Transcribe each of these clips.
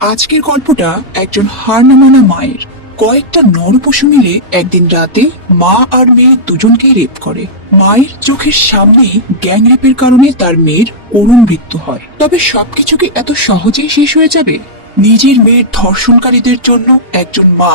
আজকের গল্পটা একজন হার না মানা মায়ের। কয়েকটা নরপশু মিলে একদিন রাতে মা আর মেয়ে দুজনকেই রেপ করে। মায়ের চোখের সামনেই গ্যাং রেপের কারণে তার মেয়ের করুণ মৃত্যু হয়। তবে সবকিছু কি এত সহজেই শেষ হয়ে যাবে? নিজের মেয়ের ধর্ষণকারীদের জন্য একজন মা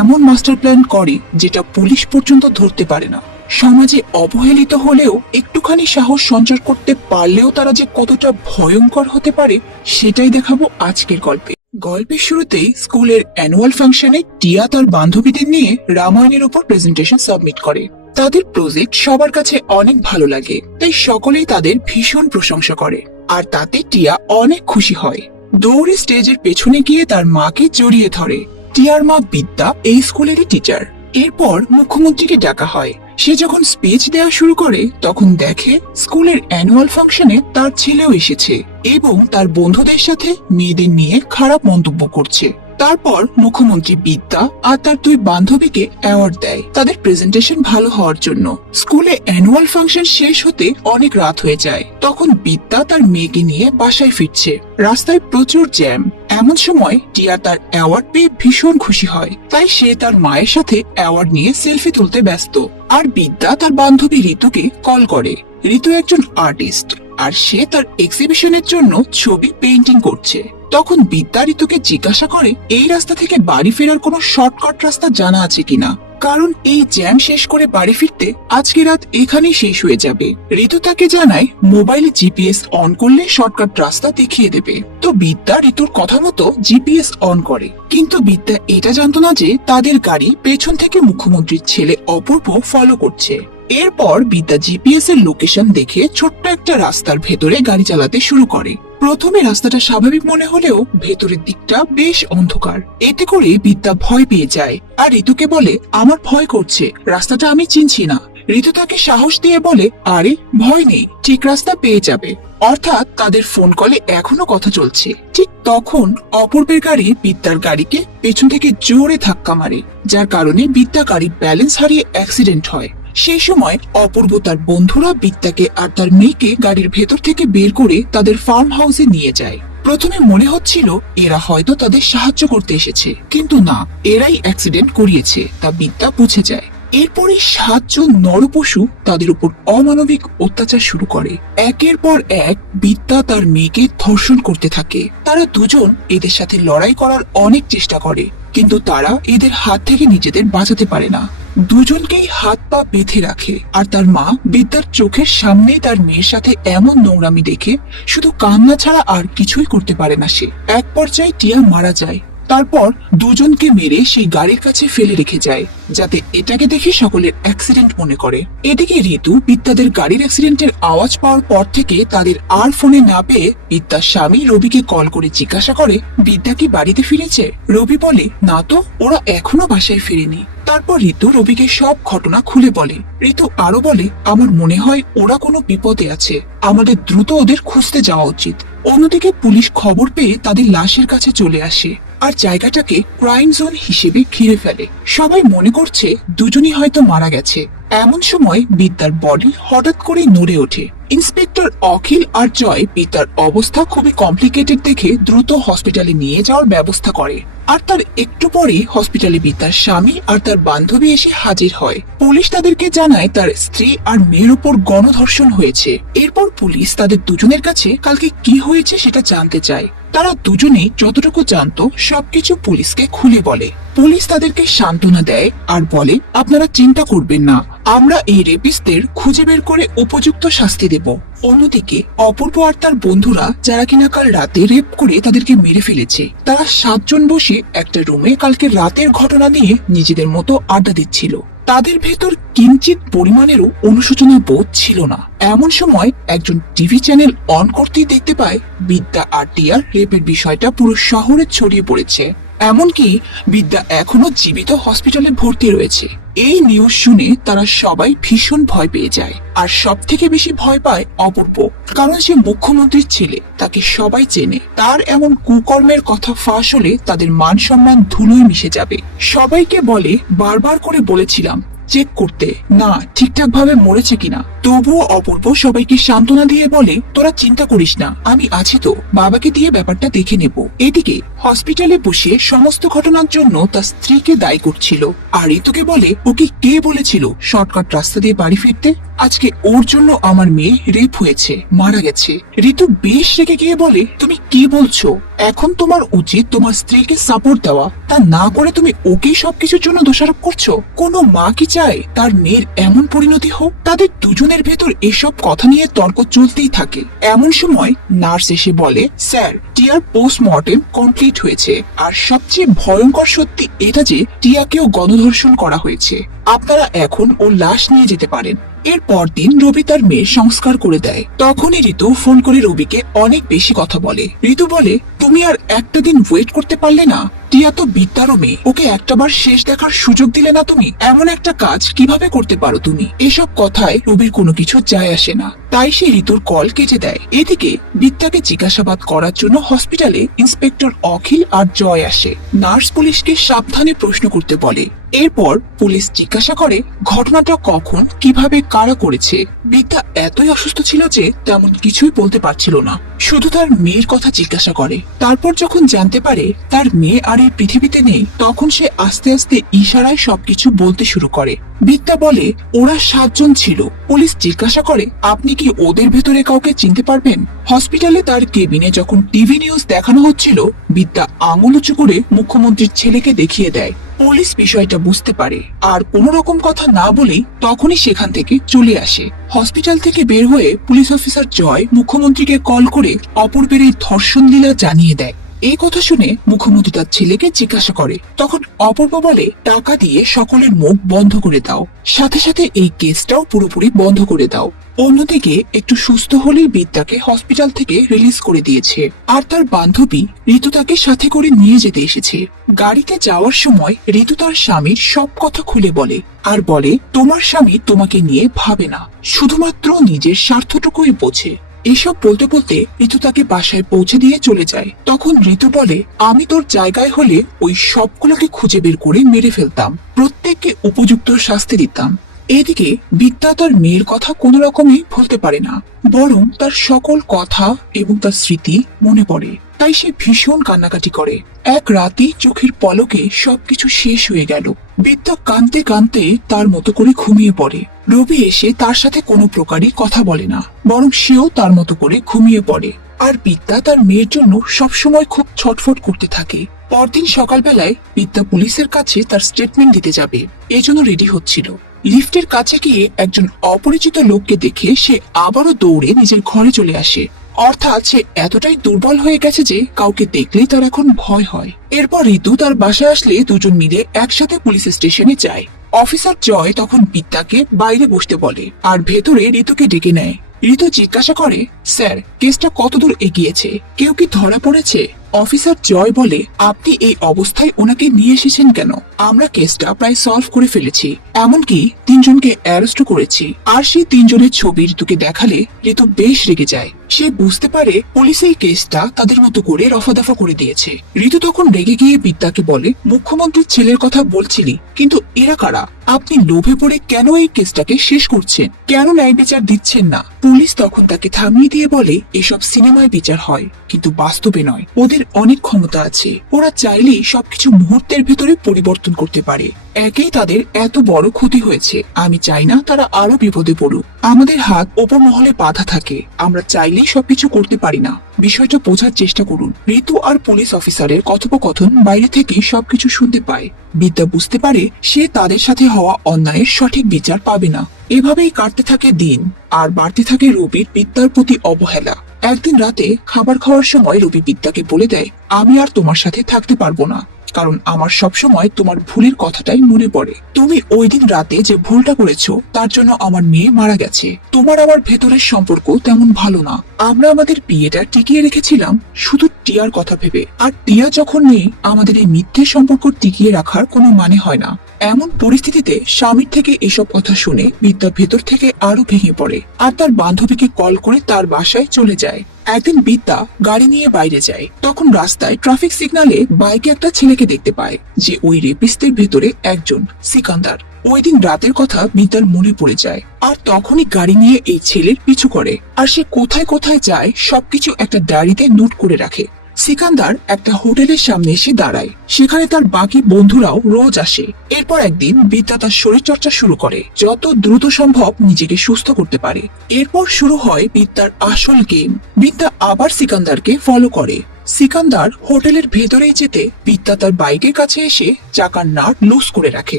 এমন মাস্টার প্ল্যান করে যেটা পুলিশ পর্যন্ত ধরতে পারে না। সমাজে অবহেলিত হলেও একটুখানি সাহস সঞ্চার করতে পারলেও তারা যে কতটা ভয়ঙ্কর হতে পারে সেটাই দেখাবো আজকের গল্পে। গল্পের শুরুতেই স্কুলের অ্যানুয়াল ফাংশনে টিয়া তার বান্ধবীদের নিয়ে রামায়ণের উপর প্রেজেন্টেশন সাবমিট করে। তাদের প্রজেক্ট সবার কাছে অনেক ভালো লাগে, তাই সকলেই তাদের ভীষণ প্রশংসা করে আর তাতে টিয়া অনেক খুশি হয়। দৌড়ে স্টেজের পেছনে গিয়ে তার মাকে জড়িয়ে ধরে। টিয়ার মা বিদ্যা এই স্কুলেরই টিচার। এরপর মুখ্যমন্ত্রীকে ডাকা হয়। সে যখন স্পিচ দেওয়া শুরু করে তখন দেখে স্কুলের অ্যানুয়াল ফাংশনে তার ছেলেও এসেছে এবং তার বন্ধুদের সাথে মেয়েদের নিয়ে খারাপ মন্তব্য করছে। তারপর মুখ্যমন্ত্রী বিদ্যা আর তার দুই বান্ধবীকে অ্যাওয়ার্ড দেয় তাদের প্রেজেন্টেশন ভালো হওয়ার জন্য। স্কুলে অ্যানুয়াল ফাংশন শেষ হতে অনেক রাত হয়ে যায়। তখন বিদ্যা তার মেয়েকে নিয়ে বাসায় ফিরছে। রাস্তায় প্রচুর জ্যাম। এমন সময় টিয়া তার অ্যাওয়ার্ড পেয়ে ভীষণ খুশি হয়, তাই সে তার মায়ের সাথে অ্যাওয়ার্ড নিয়ে সেলফি তুলতে ব্যস্ত। আর বিদ্যা তার বান্ধবী ঋতুকে কল করে। ঋতু একজন আর্টিস্ট আর সে তার এক্সিবিশনের জন্য ছবি পেইন্টিং করছে। তখন বিদ্যা ঋতুকে জিজ্ঞাসা করে এই রাস্তা থেকে বাড়ি ফেরার কোনো শর্টকাট রাস্তা জানা আছে কিনা, কারণ এই জ্যাম শেষ করে বাড়ি ফিরতে আজকে রাত এখানেই শেষ হয়ে যাবে। ঋতু তাকে জানায় মোবাইলে জিপিএস অন করলে শর্টকাট রাস্তা দেখিয়ে দেবে। তো বিদ্যা ঋতুর কথা মতো জিপিএস অন করে, কিন্তু বিদ্যা এটা জানতো না যে তাদের গাড়ি পেছন থেকে মুখ্যমন্ত্রীর ছেলে অপূর্ব ফলো করছে। এরপর বিদ্যা জিপিএস এর লোকেশন দেখে ছোট্ট একটা রাস্তার ভেতরে গাড়ি চালাতে শুরু করে। প্রথমে রাস্তাটা স্বাভাবিক মনে হলেও ভেতরের দিকটা বেশ অন্ধকার। এতে করে বিদ্যা ভয় পেয়ে যায় আর ঋতুকে বলে আমার ভয় করছে, রাস্তাটা আমি চিনছি না। ঋতু তাকে সাহস দিয়ে বলে আরে ভয় নেই, ঠিক রাস্তা পেয়ে যাবে। অর্থাৎ তাদের ফোন কলে এখনো কথা চলছে। ঠিক তখন অপূর্বের গাড়ি বিদ্যার গাড়িকে পেছন থেকে জোরে ধাক্কা মারে, যার কারণে বিদ্যা গাড়ির ব্যালেন্স হারিয়ে অ্যাক্সিডেন্ট হয়। সেই সময় অপূর্ব তার বন্ধুরা বিদ্যাকে আর তার মেয়েকে গাড়ির ভেতর থেকে বের করে তাদের ফার্ম হাউসে নিয়ে যায়। প্রথমে মনে হচ্ছিল এরা হয়তো তাদের সাহায্য করতে এসেছে, কিন্তু না, এরাই অ্যাক্সিডেন্ট করিয়েছে তা বিদ্যা বুঝে যায়। এরপরে 7 জন নরপশু তাদের উপর অমানবিক অত্যাচার শুরু করে। একের পর এক বিদ্যা তার মেয়েকে ধর্ষণ করতে থাকে। তারা দুজন এদের সাথে লড়াই করার অনেক চেষ্টা করে, কিন্তু তারা এদের হাত থেকে নিজেদের বাঁচাতে পারে না। দুজনকেই হাত পা বেঁধে রাখে। আর তার মা বিদ্যার চোখের সামনেই তার মেয়ের সাথে এমন নোংরামি দেখে শুধু কান্না ছাড়া আর কিছুই করতে পারে না সে। এক পর্যায়ে টিয়া মারা যায়। তারপর দুজনকে মেরে সেই গাড়ির কাছে ফেলে রেখে যায়, যাতে এটাকে দেখে সকলের অ্যাক্সিডেন্ট মনে করে। এদিকে ঋতু বিদ্যাদের গাড়ির অ্যাক্সিডেন্টের আওয়াজ পাওয়ার পর থেকে তাদের আর ফোনে না পেয়ে বিদ্যার স্বামী রবিকে কল করে জিজ্ঞাসা করে বিদ্যা কি বাড়িতে ফিরেছে। রবি বলে না তো, ওরা এখনো বাসায় ফেরেনি। তারপর ঋতু রবিকে সব ঘটনা খুলে বলে। ঋতু আরো বলে আমার মনে হয় ওরা কোনো বিপদে আছে, আমাদের দ্রুত ওদের খুঁজতে যাওয়া উচিত। অন্যদিকে পুলিশ খবর পেয়ে তাদের লাশের কাছে চলে আসে আর জায়গাটাকে ক্রাইম জোন হিসেবে ঘিরে ফেলে। সবাই মনে করছে দুজনই হয়তো মারা গেছে। এমন সময় বিদ্যার বডি হঠাৎ করে নড়ে ওঠে। ইন্সপেক্টর অখিল আর জয় বিদ্যার অবস্থা খুবই কমপ্লিকেটেড দেখে দ্রুত হসপিটালে নিয়ে যাওয়ার ব্যবস্থা করে। আর তার একটু পরে হসপিটালে বিদ্যার স্বামী আর তার বান্ধবী এসে হাজির হয়। পুলিশ তাদেরকে জানায় তার স্ত্রী আর মেয়ের উপর গণধর্ষণ হয়েছে। এরপর পুলিশ তাদের দুজনের কাছে কালকে কি হয়েছে সেটা জানতে চায়। তারা দুজনেই যতটুকু জানতো সবকিছু পুলিশকে খুলে বলে। পুলিশ তাদেরকে সান্ত্বনা দেয় আর বলে আপনারা চিন্তা করবেন না, আমরা এই রেপিস্টদের খুঁজে বের করে উপযুক্ত শাস্তি দেব। অন্যদিকে অপূর্ব আর তার বন্ধুরা যারা কিনা কাল রাতে রেপ করে তাদেরকে মেরে ফেলেছে, তারা 7 জন বসে একটা রুমে কালকে রাতের ঘটনা নিয়ে নিজেদের মতো আড্ডা দিচ্ছিল। তাদের ভেতর কিঞ্চিত পরিমাণেরও অনুশোচনা বোধ ছিল না। এমন সময় একজন টিভি চ্যানেল অন করতেই দেখতে পায় বিদ্যা আর টিয়ার রেপের বিষয়টা পুরো শহরে ছড়িয়ে পড়েছে। এমনকি বিদ্যা এখনো জীবিত হসপিটালে ভর্তি রয়েছে। এই নিউজ শুনে তারা সবাই ভীষণ ভয় পেয়ে যায়। আর সব থেকে বেশি ভয় পায় অপূর্ব, কারণ সে মুখ্যমন্ত্রীর ছেলে, তাকে সবাই চেনে। তার এমন কুকর্মের কথা ফাঁস হলে তাদের মান সম্মান ধুলোয় মিশে যাবে। সবাইকে বলে বারবার করে বলেছিলাম চেক করতে, না ঠিকঠাক ভাবে মরেছে কিনা, তবুও অপূর্ব সবাইকে সান্ত্বনা দিয়ে বলে, তোরা চিন্তা করিস না, আমি আছি তো, বাবাকে দিয়ে ব্যাপারটা দেখে নেব। এদিকে হসপিটালে বসে সমস্ত ঘটনার জন্য তার স্ত্রীকে দায়ী করছিল, আর ঋতুকে বলে ওকে কে বলেছিল শর্টকাট রাস্তা দিয়ে বাড়ি ফিরতে। আজকে ওর জন্য আমার মেয়ে রেপ হয়েছে, মারা গেছে। ঋতু বেশ রেগে গিয়ে বলে, তুমি কি বলছো? এখন তোমার উচিত তোমার স্ত্রীকে সাপোর্ট দেওয়া, তা না করে তুমি ওকেই সবকিছুর জন্য দোষারোপ করছো। কোনো মা কি চায় তার মেয়ের এমন পরিণতি হোক? তাদের দুজনের ভেতর এসব কথা নিয়ে তর্ক চলতেই থাকে। এমন সময় নার্স এসে বলে, স্যার, টিয়ার পোস্টমর্টেম কমপ্লিট হয়েছে, আর সবচেয়ে ভয়ঙ্কর সত্যি এটা যে টিয়াকেও গণধর্ষণ করা হয়েছে। আপনারা এখন ওর লাশ নিয়ে যেতে পারেন। এর পরদিন রবি তার মেয়ের সংস্কার করে দেয়। তখনই ঋতু ফোন করে রবিকে অনেক বেশি কথা বলে। ঋতু বলে, তুমি আর একটা দিন ওয়েট করতে পারলে না? টিয়া তো বিদ্যারও মেয়ে, ওকে একটাবার শেষ দেখার সুযোগ দিলে না তুমি? এমন একটা কাজ কিভাবে করতে পারো তুমি? এসব কথায় রবির কোনো কিছু যায় আসে না, তাই সে ঋতুর কল কেটে দেয়। এদিকে বিদ্যাকে জিজ্ঞাসাবাদ করার জন্য হসপিটালে ইন্সপেক্টর অখিল আর জয় আসে। নার্স পুলিশকে সাবধানে প্রশ্ন করতে বলে। এরপর পুলিশ জিজ্ঞাসা করে ঘটনাটা কখন, কিভাবে, কারা করেছে। বিদ্যা এতই অসুস্থ ছিল যে তেমন কিছুই বলতে পারছিল না, শুধু তার মেয়ের কথা জিজ্ঞাসা করে। তারপর যখন জানতে পারে তার মেয়ে আর এই পৃথিবীতে নেই, তখন সে আস্তে আস্তে ইশারায় সবকিছু বলতে শুরু করে। বিদ্যা বলে, ওরা 7 জন ছিল। পুলিশ জিজ্ঞাসা করে, আপনি কি ওদের ভেতরে কাউকে চিনতে পারবেন? হসপিটালে তার কেবিনে যখন টিভি নিউজ দেখানো হচ্ছিল, বিদ্যা আঙুল উঁচু করে মুখ্যমন্ত্রীর ছেলেকে দেখিয়ে দেয়। পুলিশ বিষয়টা বুঝতে পারে আর কোনো রকম কথা না বলেই তখনই সেখান থেকে চলে আসে। হসপিটাল থেকে বের হয়ে পুলিশ অফিসার জয় মুখ্যমন্ত্রীকে কল করে অপূর্বের এই ধর্ষণ লীলা জানিয়ে দেয়। এই কথা শুনে মুখ্যমন্ত্রী তার ছেলেকে জিজ্ঞাসা করে। তখন অপূর্ব বলে, টাকা দিয়ে সকলের মুখ বন্ধ করে দাও, সাথে সাথে এই কেসটাও পুরোপুরি বন্ধ করে দাও। অন্যদিকে একটু সুস্থ হলেই বিদ্যাকে হসপিটাল থেকে রিলিজ করে দিয়েছে, আর তার বান্ধবী ঋতু তাকে সাথে করে নিয়ে যেতে এসেছে। গাড়িতে যাওয়ার সময় ঋতু তার স্বামীর সব কথা খুলে বলে, আর বলে, তোমার স্বামী তোমাকে নিয়ে ভাবে না, শুধুমাত্র নিজের স্বার্থটুকুই বোঝে। এসব বলতে বলতে ঋতু তাকে বাসায় পৌঁছে দিয়ে চলে যায়। তখন ঋতু বলে, আমি তোর জায়গায় হলে ওই সবগুলোকে খুঁজে বের করে মেরে ফেলতাম, প্রত্যেককে উপযুক্ত শাস্তি দিতাম। এদিকে বিদ্যা তার মেয়ের কথা কোনো রকমই ভুলতে পারে না, বরং তার সকল কথা এবং তার স্মৃতি মনে পড়ে। তাই সে ভীষণ কান্নাকাটি করে। এক রাতে চোখের পলকে সবকিছু শেষ হয়ে গেল। বিদ্যা কাঁদতে কাঁদতে তার মতো করে ঘুমিয়ে পড়ে। রবি এসে তার সাথে কোনো প্রকারই কথা বলে না, বরং সেও তার মতো করে ঘুমিয়ে পড়ে। আর বিদ্যা তার মেয়ের জন্য সবসময় খুব ছটফট করতে থাকে। পরদিন সকালবেলায় বিদ্যা পুলিশের কাছে তার স্টেটমেন্ট দিতে যাবে, এজন্য রেডি হচ্ছিল। লিফটের কাছে গিয়ে একজন অপরিচিত লোককে দেখে সে আবারও দৌড়ে নিজের ঘরে চলে আসে। অর্থাৎ সে এতটাই দুর্বল হয়ে গেছে যে কাউকে দেখলেই তার এখন ভয় হয়। এরপর ঋতু তার বাসায় আসলে দুজন মিলে একসাথে পুলিশ স্টেশনে যায়। অফিসার জয় তখন বিদ্যাকে বাইরে বসতে বলে আর ভেতরে ঋতুকে ডেকে নেয়। ঋতু জিজ্ঞাসা করে, স্যার, কেসটা কতদূর এগিয়েছে? কেউ কি ধরা পড়েছে? অফিসার জয় বলে, আপনি এই অবস্থায় ওনাকে নিয়ে এসেছেন কেন? আমরা কেসটা প্রায় সলভ করে ফেলেছি, এমনকি 3 জনকে অ্যারেস্ট করেছি। আর সেই 3 জনের ছবি ঋতুকে দেখালে ঋতু বেশ রেগে যায়। সে বুঝতে পারে পুলিশ এই কেসটা তাদের মতো করে রফাদফা করে দিয়েছে। ঋতু তখন রেগে গিয়ে বিদ্যাকে বলে, মুখ্যমন্ত্রীর ছেলের কথা বলছিলি, কিন্তু এরা কারা? আপনি লোভে পড়ে কেন এই কেসটাকে শেষ করছেন? কেন ন্যায় বিচার দিচ্ছেন না? পুলিশ তখন তাকে থামিয়ে দিয়ে বলে, এসব সিনেমায় বিচার হয়, কিন্তু বাস্তবে নয়। ওদের অনেক ক্ষমতা আছে, ওরা চাইলেই সবকিছু মুহূর্তের ভেতরে পরিবর্তন করতে পারে। একেই তাদের এত বড় ক্ষতি হয়েছে, আমি চাই না তারা আরো বিপদে পড়ুক। আমাদের হাত ওপর মহলে বাধা থাকে, আমরা চাইলেই সবকিছু করতে পারি না। বিষয়টা বোঝার চেষ্টা করুন। ঋতু আর পুলিশ অফিসারের কথোপকথন বাইরে থেকে সবকিছু শুনতে পায়। বিদ্যা বুঝতে পারে সে তাদের সাথে হওয়া অন্যায়ের সঠিক বিচার পাবে না। এভাবেই কাটতে থাকে দিন, আর বাড়তে থাকে রবির বিদ্যার প্রতি অবহেলা। একদিন রাতে খাবার খাওয়ার সময় রবি বিদ্যাকে বলে দেয়, আমি আর তোমার সাথে থাকতে পারবো না, কারণ আমার সবসময় তোমার ভুলের কথাটাই মনে পড়ে। তুমি ওই দিন রাতে যে ভুলটা করেছো তার জন্য আমার মেয়ে মারা গেছে। তোমার আমার ভেতরের সম্পর্ক তেমন ভালো না। আমরা আমাদের বিয়েটা টিকিয়ে রেখেছিলাম শুধু টিয়ার কথা ভেবে, আর টিয়া যখন নেই আমাদের এই মিথ্যে সম্পর্ক টিকিয়ে রাখার কোনো মানে হয় না। এমন পরিস্থিতিতে স্বামীর থেকে এসব কথা শুনে বিদ্যা ভেতর থেকে আরো ভেঙে পড়ে আর তার বান্ধবীকে কল করে তার বাসায় চলে যায়। একদিন বিদ্যা গাড়ি নিয়ে বাইরে যায়। তখন রাস্তায় ট্রাফিক সিগন্যালে বাইকে একটা ছেলেকে দেখতে পায়, যে ওই রেপিস্টদের ভেতরে একজন, সিকান্দার। ওই দিন রাতের কথা বিদ্যার মনে পড়ে যায়, আর তখনই গাড়ি নিয়ে এই ছেলের পিছু করে। আর সে কোথায় কোথায় যায় সবকিছু একটা ডায়েরিতে নোট করে রাখে। সিকান্দার একটা হোটেলের সামনে এসে দাঁড়ায়। সেখানে তার বাকি বন্ধুরাও রোজ আসে। এরপর একদিন বিদ্যা তার শরীরচর্চা শুরু করে, যত দ্রুত সম্ভব নিজেকে সুস্থ করতে পারে। এরপর শুরু হয় বিদ্যার আসল গেম। বিদ্যা আবার সিকান্দারকে ফলো করে। সিকান্দার হোটেলের ভেতরেই যেতে বিদ্যা তার বাইকের কাছে এসে চাকার নাট লুজ করে রাখে।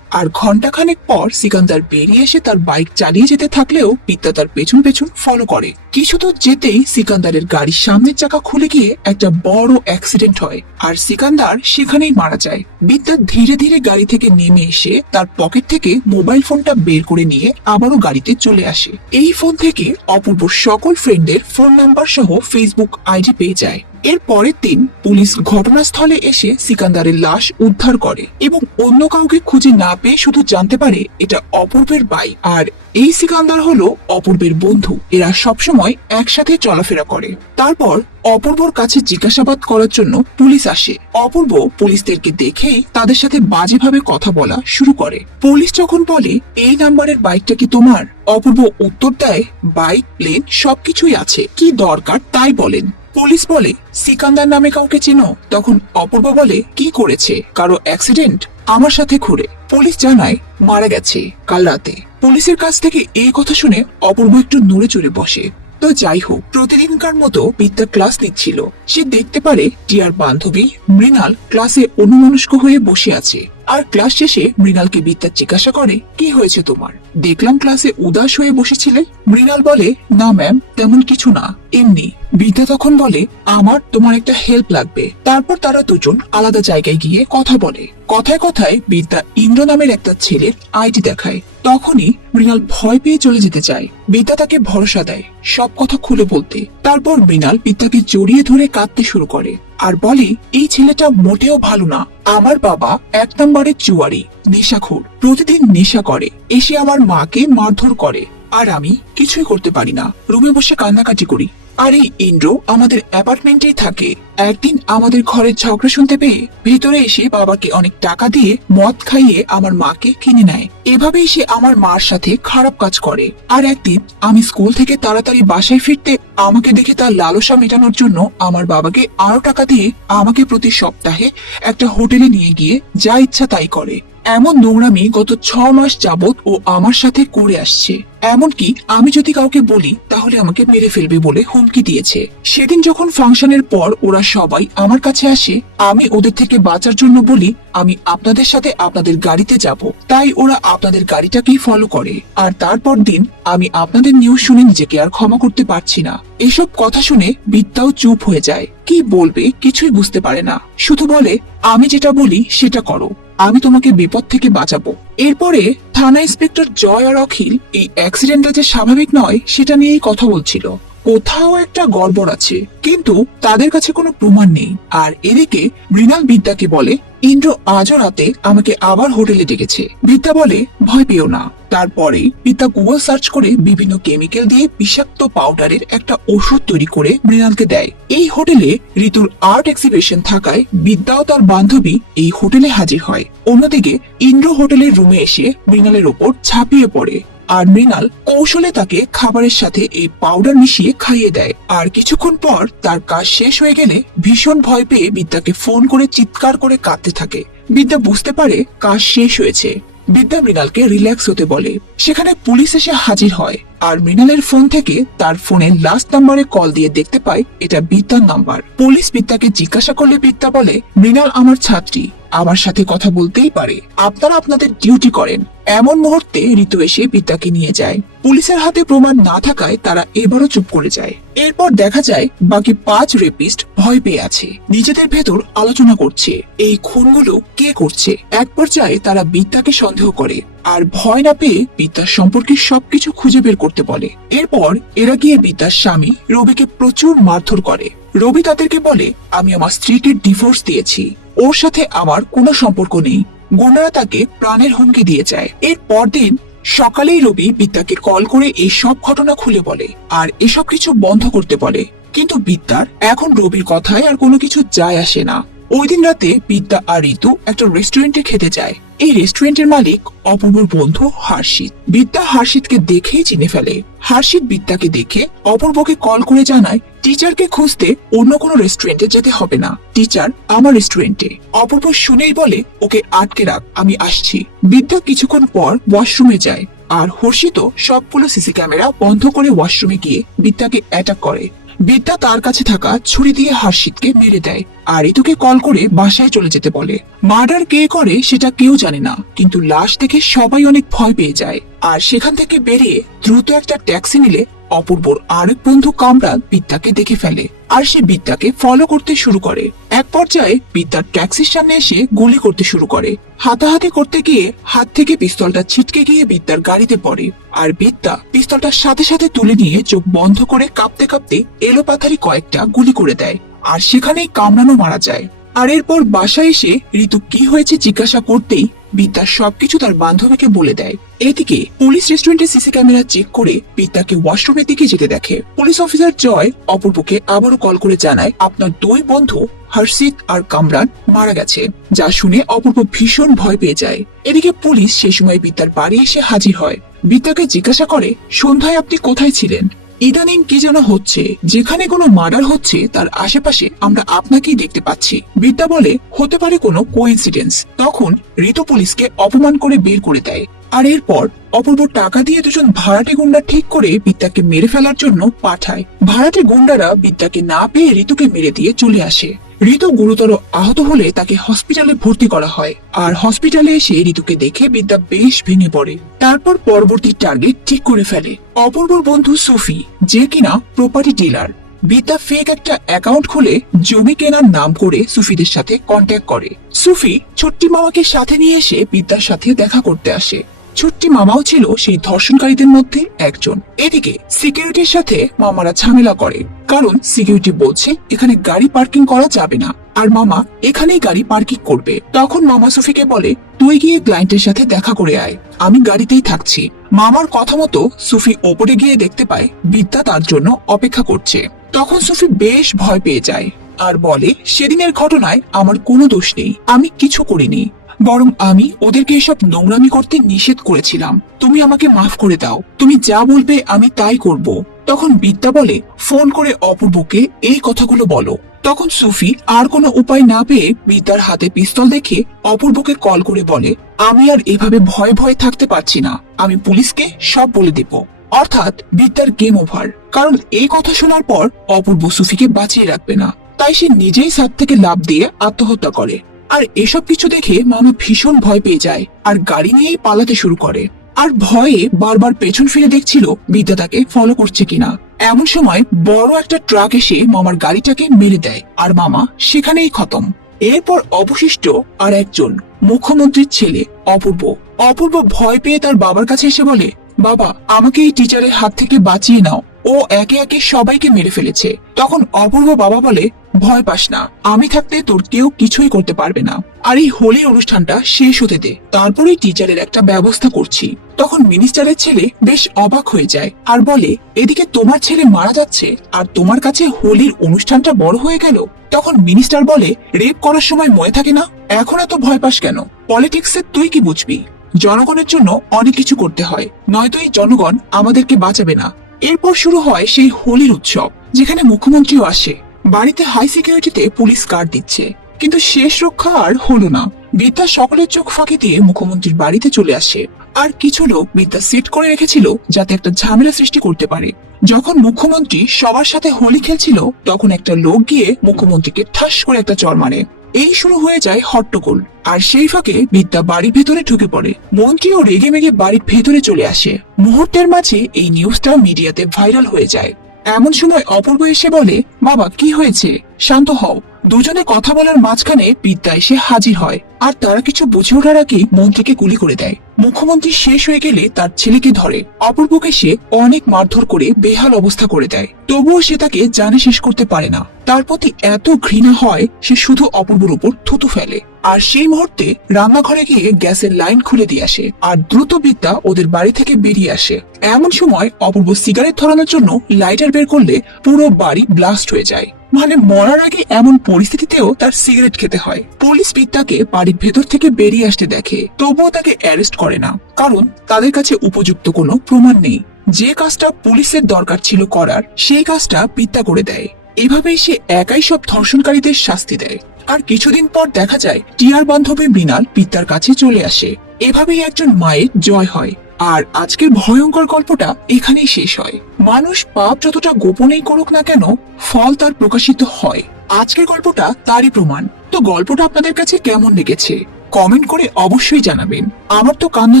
আর ঘন্টাখানেক পর সিকান্দার বেরিয়ে এসে তার বাইক চালিয়ে যেতে থাকলেও বিদ্যা তার পেছন পেছন ফলো করে। কিছু দূর যেতেই সিকান্দারের গাড়ির সামনের চাকা খুলে গিয়ে একটা বড় অ্যাক্সিডেন্ট হয়, আর সিকান্দার সেখানেই মারা যায়। বিদ্যা ধীরে ধীরে গাড়ি থেকে নেমে এসে তার পকেট থেকে মোবাইল ফোনটা বের করে নিয়ে আবারও গাড়িতে চলে আসে। এই ফোন থেকে অপূর্ব সকল ফ্রেন্ডের ফোন নাম্বার সহ ফেসবুক আইডি পেয়ে যায়। এর পরের দিন পুলিশ ঘটনাস্থলে এসে সিকান্দারের লাশ উদ্ধার করে এবং অন্য কাউকে খুঁজে না পেয়ে শুধু জানতে পারে এটা অপূর্বের বাইক। আর এই সিকান্দার হলো অপূর্বের বন্ধু। এরা সবসময় একসাথে চলাফেরা করে। তারপর অপূর্বর কাছে জিজ্ঞাসাবাদ করার জন্য পুলিশ আসে। অপূর্ব পুলিশদেরকে দেখে তাদের সাথে বাজেভাবে কথা বলা শুরু করে। পুলিশ যখন বলে এই নাম্বারের বাইকটা কি তোমার, অপূর্ব উত্তর দেয় বাইক, প্লেন সবকিছুই আছে, কি দরকার তাই বলেন। পুলিশ বলে সিকান্দার নামে কাউকে চেনো? তখন অপূর্ব বলে কি করেছে, কারো অ্যাক্সিডেন্ট? আমার সাথে ঘুরে। পুলিশ জানায় মারা গেছে কাল রাতে। পুলিশের কাছ থেকে এই কথা শুনে অপূর্ব একটু নড়ে চড়ে বসে। তো যাই হোক, প্রতিদিনকার মতো বিদ্যা ক্লাস নিচ্ছিল। সে দেখতে পারে টিয়ার বান্ধবী মৃণাল ক্লাসে অন্যমনস্ক হয়ে বসে আছে। আর ক্লাস শেষে মৃণালকে বিদ্যা জিজ্ঞাসা করে কি হয়েছে তোমার, দেখলাম ক্লাসে উদাস হয়ে বসেছিলে। মৃণাল বলে না ম্যাম, তেমন কিছু না, এমনি। বিদ্যা তখন বলে আমার তোমার একটা হেল্প লাগবে। তারপর তারা দুজন আলাদা জায়গায় গিয়ে কথা বলে। কথায় কথায় বিদ্যা ইন্দ্র নামের একটা ছেলের আইডি দেখায়। তখনই মৃণাল ভয় পেয়ে চলে যেতে চায়। বিদ্যা তাকে ভরসা দেয় সব কথা খুলে বলতে। তারপর মৃণাল বিদ্যাকে জড়িয়ে ধরে কাঁদতে শুরু করে আর বলে এই ছেলেটা মোটেও ভালো না। আমার বাবা 1 নম্বরের জুয়ারি, নেশাখোর, প্রতিদিন নেশা করে, এসে আমার মাকে মারধর করে, আর আমি কিছুই করতে পারি না, রুমে বসে কান্নাকাটি করি। আর এই ইন্দ্র আমাদের অ্যাপার্টমেন্টেই থাকে। একদিন আমাদের ঘরের ঝগড়া শুনতে পেয়ে ভেতরে এসে বাবাকে অনেক টাকা দিয়ে মদ খাইয়ে আমার মাকে কিনে নেয়। এভাবেই সে আমার মার সাথে খারাপ কাজ করে। আর একদিন আমি স্কুল থেকে তাড়াতাড়ি বাসায় ফিরতে আমাকে দেখে তার লালসা মেটানোর জন্য আমার বাবাকে আরো টাকা দিয়ে আমাকে প্রতি সপ্তাহে একটা হোটেলে নিয়ে গিয়ে যা ইচ্ছা তাই করে। এমন নোংরামি গত 6 মাস যাবত ও আমার সাথে করে আসছে। এমনকি আমি যদি কাউকে বলি তাহলে আমাকে মেরে ফেলবে বলে হুমকি দিয়েছে। সেদিন যখন ফাংশনের পর ওরা সবাই আমার কাছে আসে, আমি ওদের থেকে বাঁচার জন্য বলি আমি আপনাদের সাথে আপনাদের গাড়িতে যাব। তাই ওরা আপনাদের গাড়িটাকেই ফলো করে। আর তারপর দিন আমি আপনাদের নিউজ শুনে নিজেকে আর ক্ষমা করতে পারছি না। এসব কথা শুনে বিদ্যাও চুপ হয়ে যায়। কি বলবে কিছুই বুঝতে পারে না, শুধু বলে আমি যেটা বলি সেটা করো, আমি তোমাকে বিপদ থেকে বাঁচাবো। এরপরে থানা ইন্সপেক্টর জয় আর অখিল এই অ্যাক্সিডেন্টটা যে স্বাভাবিক নয় সেটা নিয়েই কথা বলছিল। কোথাও একটা গড়বড় আছে, কিন্তু তাদের কাছে কোনো প্রমাণ নেই। আর এদিকে মৃণাল বিদ্যাকে বলে ইন্দ্র আজও রাতে আমাকে আবার হোটেলে ডেকেছে। বিদ্যা বলে ভয় পেও না। তারপরে বিদ্যা গুগল সার্চ করে বিভিন্ন কেমিক্যাল দিয়ে বিষাক্ত পাউডারের একটা ওষুধ তৈরি করে মৃণালকে দেয়। এই হোটেলে ঋতুর আর্ট এক্সিবিশন থাকায় বিদ্যা ও তার বান্ধবী এই হোটেলে হাজির হয়। অন্যদিকে ইন্দ্র হোটেলের রুমে এসে মৃণালের ওপর ঝাঁপিয়ে পড়ে। আর মৃণাল কৌশলে তাকে খাবারের সাথে এই পাউডার মিশিয়ে খাইয়ে দেয়। আর কিছুক্ষণ পর তার কাজ শেষ হয়ে গেলে ভীষণ ভয় পেয়ে বিদ্যাকে ফোন করে চিৎকার করে কাঁদতে থাকে। বিদ্যা বুঝতে পারে কাজ শেষ হয়েছে। বিদ্যা মৃণালকে রিল্যাক্স হতে বলে। সেখানে পুলিশ এসে হাজির হয়। আর মৃণালের ফোন থেকে তার ফোনের লাস্ট নাম্বারে কল দিয়ে দেখতে পায় এটা বিদ্যার নাম্বার। পুলিশ বিদ্যাকে জিজ্ঞাসা করলে বিদ্যা বলে মৃণাল আমার ছাত্রী, আমার সাথে কথা বলতেই পারে, আপনারা আপনাদের ডিউটি করেন। এমন মুহূর্তে ঋতু এসে বিদ্যাকে নিয়ে যায়। পুলিশের হাতে প্রমাণ না থাকায় তারা এবারও চুপ করে যায়। এরপর দেখা যায় বাকি 5 রেপিস্ট ভয় পেয়ে আছে, নিজেদের ভেতর আলোচনা করছে এই খুনগুলো কে করছে। এক পর্যায়ে তারা বিদ্যাকে সন্দেহ করে আর ভয় না পেয়ে বিদ্যার সম্পর্কে সবকিছু খুঁজে বের করতে বলে। এরপর এরা গিয়ে বিদ্যার স্বামী রবিকে প্রচুর মারধর করে। রবি তাদেরকে বলে আমি আমার স্ত্রীকে ডিভোর্স দিয়েছি, ওর সাথে আমার কোনো সম্পর্ক নেই। গুন্ডারা তাকে প্রাণের হুমকি দিয়ে যায়। এর পরদিন সকালেই রবি বিদ্যাকে কল করে এই সব ঘটনা খুলে বলে আর এসব কিছু বন্ধ করতে বলে। কিন্তু বিদ্যার এখন রবির কথায় আর কোনো কিছু যায় আসে না। ওই দিন রাতে বিদ্যা আর ঋতু একটা রেস্টুরেন্টে খেতে যায়। এই রেস্টুরেন্টের মালিক অপূর্বর বন্ধু হর্ষিত। বিদ্যা হর্ষিতকে দেখেই চিনে ফেলে। হর্ষিত বিদ্যাকে দেখে অপূর্বকে কল করে জানায় টিচারকে খুঁজতে অন্য কোনো রেস্টুরেন্টে যেতে হবে না, টিচার আমার রেস্টুরেন্টে। অপূর্ব শুনেই বলে ওকে আটকে রাখ, আমি আসছি। বিদ্যা কিছুক্ষণ পর ওয়াশরুমে যায় আর হর্ষিত সবগুলো সিসি ক্যামেরা বন্ধ করে ওয়াশরুমে গিয়ে বিদ্যাকে অ্যাটাক করে। বিদ্যা তার কাছে থাকা ছুরি দিয়ে হর্ষিতকে মেরে দেয় আর ঋতুকে কল করে বাসায় চলে যেতে বলে। মার্ডার কে করে সেটা কেউ জানে না, কিন্তু লাশ দেখে সবাই অনেক ভয় পেয়ে যায়। আর সেখান থেকে বেরিয়ে দ্রুত একটা ট্যাক্সি নিলে অপূর্বর আরেক বন্ধু কামরান বিদ্যাকে দেখে ফেলে আর সে বিদ্যাকে ফলো করতে শুরু করে। এক পর্যায়ে বিদ্যার ট্যাক্সির সামনে এসে গুলি করতে শুরু করে। হাতাহাতি করতে গিয়ে হাত থেকে পিস্তলটা ছিটকে গিয়ে বিদ্যার গাড়িতে পড়ে আর বিদ্যা পিস্তলটার সাথে সাথে তুলে নিয়ে চোখ বন্ধ করে কাঁপতে কাঁপতে এলোপাথারি কয়েকটা গুলি করে দেয় আর সেখানেই কামরানও মারা যায়। আর এরপর বাসায় এসে ঋতু কি হয়েছে জিজ্ঞাসা করতেই বিদ্যা সবকিছু তার বান্ধবীকে বলে দেয়। এদিকে পুলিশ রেস্টুরেন্টের সিসি ক্যামেরা চেক করে বিদ্যাকে ওয়াশরুমের দিকে যেতে দেখে। পুলিশ অফিসার জয় অপূর্বকে আবারও কল করে জানায় আপনার দুই বন্ধু হর্ষিত আর কামরান মারা গেছে। যা শুনে অপূর্ব ভীষণ ভয় পেয়ে যায়। এদিকে পুলিশ সে সময় বিদ্যার বাড়ি এসে হাজির হয়। বিদ্যাকে জিজ্ঞাসা করে সন্ধ্যায় আপনি কোথায় ছিলেন? ইদানিং কি যেন হচ্ছে, যেখানে কোনো মার্ডার হচ্ছে তার আশেপাশে আমরা আপনাকেই দেখতে পাচ্ছি। বিদ্যা বলে হতে পারে কোনো কোইন্সিডেন্স। তখন ঋতু পুলিশকে অপমান করে বের করে দেয়। আর এরপর অপূর্ব টাকা দিয়ে দুজন ভাড়াটে গুন্ডা ঠিক করে বিদ্যাকে মেরে ফেলার জন্য পাঠায়। ভাড়াটে গুন্ডারা বিদ্যাকে না পেয়ে ঋতুকে মেরে দিয়ে চলে আসে। ঋতু গুরুতর আহত হলে তাকে হসপিটালে ভর্তি করা হয় আর হসপিটালে এসে ঋতুকে দেখে বিদ্যা বেশ ভেঙে পড়ে। তারপর পরবর্তী টার্গেট ঠিক করে ফেলে অপূর্বর বন্ধু সুফি, যে কিনা প্রপার্টি ডিলার। বিদ্যা ফেক একটা অ্যাকাউন্ট খুলে জমি কেনার নাম করে সুফিদের সাথে কন্ট্যাক্ট করে। সুফি ছোট্টি মামাকে সাথে নিয়ে এসে বিদ্যার সাথে দেখা করতে আসে। ছোট্টি মামাও ছিল সেই ধর্ষণকারীদের মধ্যে একজন। এদিকে সিকিউরিটির সাথে মামারা ঝামেলা করে, কারণ সিকিউরিটি বলছে এখানে গাড়ি পার্কিং করা যাবে না আর মামা এখানেই গাড়ি পার্কিং করবে। তখন মামা সুফিকে বলে তুই গিয়ে ক্লায়েন্টের সাথে দেখা করে আয়, আমি গাড়িতেই থাকছি। মামার কথা মতো সুফি ওপরে গিয়ে দেখতে পায় বিদ্যা তার জন্য অপেক্ষা করছে। তখন সুফি বেশ ভয় পেয়ে যায় আর বলে সেদিনের ঘটনায় আমার কোনো দোষ নেই, আমি কিছু করিনি, বরং আমি ওদেরকে এসব নোংরামি করতে নিষেধ করেছিলাম। তুমি আমাকে মাফ করে দাও, তুমি যা বলবে আমি তাই করব। তখন বিদ্যা বলে ফোন করে অপূর্বকে এই কথাগুলো বলো। তখন সুফি আর কোনো উপায় না পেয়ে বিদ্যার হাতে পিস্তল দেখে অপূর্বকে কল করে বলে আমি আর এভাবে ভয়ে ভয়ে থাকতে পারছি না, আমি পুলিশকে সব বলে দেব। অর্থাৎ বিদ্যার গেম ওভার। কারণ এই কথা শোনার পর অপূর্ব সুফিকে বাঁচিয়ে রাখবে না, তাই সে নিজেই ছাদ থেকে লাফ দিয়ে আত্মহত্যা করে। আর এসব কিছু দেখে মামা ভীষণ ভয় পেয়ে যায় আর গাড়ি নিয়েই পালাতে শুরু করে। আর ভয়ে বারবার পেছন ফিরে দেখছিল বিদ্যা তাকে ফলো করছে কিনা। এমন সময় বড় একটা ট্রাক এসে মামার গাড়িটাকে মেরে দেয় আর মামা সেখানেই খতম। এরপর অবশিষ্ট আর একজন মুখ্যমন্ত্রীর ছেলে অপূর্ব। অপূর্ব ভয় পেয়ে তার বাবার কাছে এসে বলে বাবা আমাকে এই টিচারের হাত থেকে বাঁচিয়ে নাও, ও একে একে সবাইকে মেরে ফেলেছে। তখন অপূর্ব বাবা বলে ভয় পাস না, আমি থাকতে তোর কেউ কিছুই করতে পারবে না। আর এই হোলির অনুষ্ঠানটা শেষ হতে দে, তারপরেই টিচারের একটা ব্যবস্থা করছি। তখন মিনিস্টারের ছেলে বেশ অবাক হয়ে যায় আর বলে এদিকে তোমার ছেলে মারা যাচ্ছে আর তোমার কাছে হোলির অনুষ্ঠানটা বড় হয়ে গেল। তখন মিনিস্টার বলে রেপ করার সময় মনে থাকে না, এখন এত ভয় পাস কেন? পলিটিক্সে তুই কি বুঝবি? জনগণের জন্য অনেক কিছু করতে হয়, নয়তো এই জনগণ আমাদেরকে বাঁচাবে না। এরপর শুরু হয় সেই হোলির উৎসব, যেখানে মুখ্যমন্ত্রীও আসে। বাড়িতে হাই সিকিউরিটিতে পুলিশ গার্ড দিচ্ছে, কিন্তু শেষ রক্ষা আর হলো না। বিদ্যা সকলের চোখ ফাঁকি দিয়ে মুখ্যমন্ত্রীর বাড়িতে চলে আসে আর কিছু লোক বিদ্যা সেট করে রেখেছিল যাতে একটা ঝামেলা সৃষ্টি করতে পারে। যখন মুখ্যমন্ত্রী সবার সাথে হোলি খেলছিল তখন একটা লোক গিয়ে মুখ্যমন্ত্রীকে ঠাস করে একটা চড় মারে। এই শুরু হয়ে যায় হট্টগোল। আর সেই ফাঁকে বিদ্যা বাড়ির ভেতরে ঢুকে পড়ে। মন্ত্রীও রেগে মেগে বাড়ির ভেতরে চলে আসে। মুহূর্তের মাঝে এই নিউজটা মিডিয়াতে ভাইরাল হয়ে যায়। এমন সময় অপূর্ব এসে বলে বাবা কি হয়েছে, শান্ত হও। দুজনে কথা বলার মাঝখানে বিদ্যা এসে হাজির হয় আর তারা কিছু বুঝে ওঠার আগেই মন্ত্রীকে গুলি করে দেয়। মুখ্যমন্ত্রী শেষ হয়ে গেলে তার ছেলেকে ধরে অপূর্বকে সে অনেক মারধর করে বেহাল অবস্থা করে দেয়। তবুও সে তাকে জানে শেষ করতে পারে না। তার প্রতি এত ঘৃণা হয় সে শুধু অপূর্বর উপর থুতু ফেলে। আর সেই মুহূর্তে রান্নাঘরে গিয়ে গ্যাসের লাইন খুলে দিয়ে আসে আর দ্রুত বিদ্যা ওদের বাড়ি থেকে বেরিয়ে আসে। এমন সময় অপূর্ব সিগারেট ধরানোর জন্য লাইটার বের করলে পুরো বাড়ি ব্লাস্ট হয়ে যায়। মানে মরার আগে এমন পরিস্থিতিতেও তার সিগারেট খেতে হয়। পুলিশ বিদ্যাকে বাড়ির ভেতর থেকে বেরিয়ে আসতে দেখে, তবুও তাকে অ্যারেস্ট করে না, কারণ তাদের কাছে উপযুক্ত কোনো প্রমাণ নেই। যে কাজটা পুলিশের দরকার ছিল করার, সেই কাজটা বিদ্যা করে দেয়। এভাবেই সে একাই সব ধর্ষণকারীদের শাস্তি দেয়। আর কিছুদিন পর দেখা যায় টিয়ার বান্ধবী মৃণাল বিদ্যার কাছে চলে আসে। এভাবেই একজন মায়ের জয় হয়। আর আজকের ভয়ঙ্কর গল্পটা এখানেই শেষ হয়। মানুষ পাপ যতটা গোপনেই করুক না কেন, ফল তার প্রকাশিত হয়। আজকের গল্পটা তারই প্রমাণ। তো গল্পটা আপনাদের কাছে কেমন লেগেছে কমেন্ট করে অবশ্যই জানাবেন। আমার তো কান্না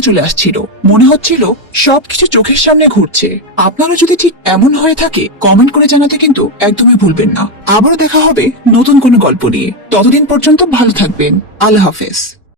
চলে আসছিল, মনে হচ্ছিল সবকিছু চোখের সামনে ঘুরছে। আপনারা যদি ঠিক এমন হয়ে থাকে কমেন্ট করে জানাতে কিন্তু একদমই ভুলবেন না। আবারও দেখা হবে নতুন কোনো গল্প নিয়ে। ততদিন পর্যন্ত ভালো থাকবেন। আল্লাহ হাফেজ।